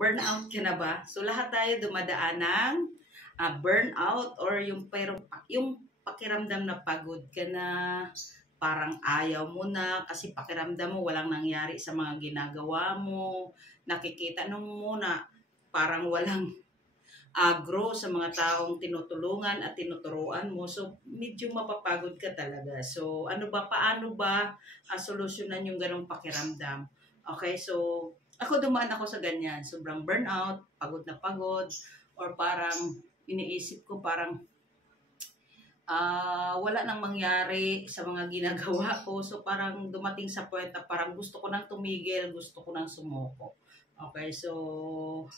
Burnout ka na ba? So lahat tayo dumadaan ng burnout or yung pakiramdam na pagod ka na, parang ayaw mo na kasi pakiramdam mo walang nangyari sa mga ginagawa mo. Nakikita nung muna parang walang grow sa mga taong tinutulungan at tinuturuan mo. So, medyo mapapagod ka talaga. So, paano ba solusyonan yung ganong pakiramdam? Okay, so, ako dumaan ako sa ganyan. Sobrang burnout, pagod na pagod, or parang iniisip ko parang wala nang mangyari sa mga ginagawa ko. So, parang dumating sa point na parang gusto ko nang tumigil, gusto ko nang sumuko. Okay, so,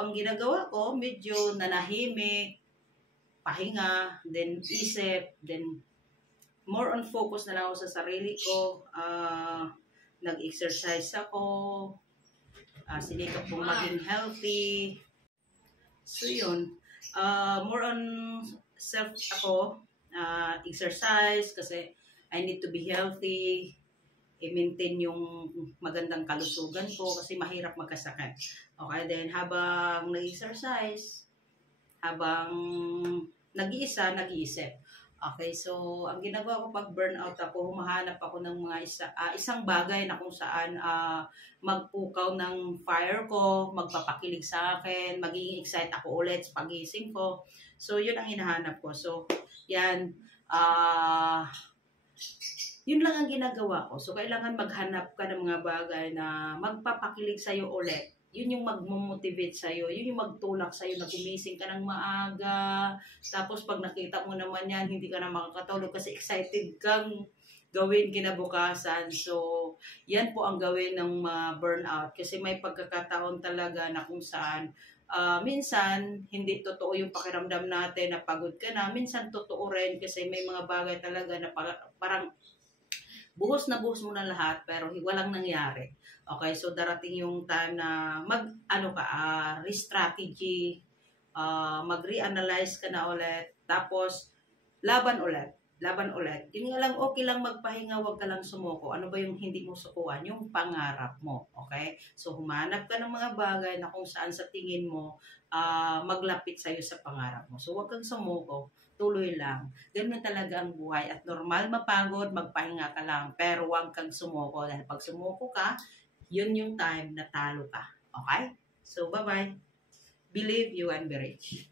ang ginagawa ko, medyo nanahimik, pahinga, then isip, then more on focus na lang ako sa sarili ko. Nag-exercise ako, sinikap kong maging healthy. So, yun. More on exercise kasi I need to be healthy, i-maintain yung magandang kalusugan ko kasi mahirap magkasakit. Okay, then habang nag-exercise, habang nag-iisip. Okay, so ang ginagawa ko pag burnout ako, humahanap ako ng mga isang bagay na kung saan magpukaw ng fire ko, magpapakilig sa akin, magiging excite ako ulit sa pagising ko. So, yun ang hinahanap ko. So, yan, yun lang ang ginagawa ko. So, kailangan maghanap ka ng mga bagay na magpapakilig sa'yo ulit. Yun yung mag-motivate sa'yo. Yun yung magtulak sa'yo na gumising ka ng maaga. Tapos, pag nakita mo naman yan, hindi ka na makakatulog kasi excited kang gawin kinabukasan. So, yan po ang gawin ng burnout. Kasi may pagkakataon talaga na kung saan minsan, hindi totoo yung pakiramdam natin na pagod ka na. Minsan, totoo rin kasi may mga bagay talaga na parang buhos na buhos mo na lahat pero walang nangyari. Okay, so darating yung time na re-strategy, mag-reanalyze ka na ulit, tapos laban ulit. Yun nga lang, okay lang magpahinga, wag ka lang sumuko. Ano ba yung hindi mo sukuan? Yung pangarap mo. Okay? So, humanap ka ng mga bagay na kung saan sa tingin mo maglapit sa'yo sa pangarap mo. So, wag kang sumuko. Tuloy lang. Ganun talaga ang buhay. At normal mapagod, magpahinga ka lang. Pero wag kang sumuko. Dahil pag sumuko ka, yun yung time na talo ka. Okay? So, bye-bye. Believe you and be rich.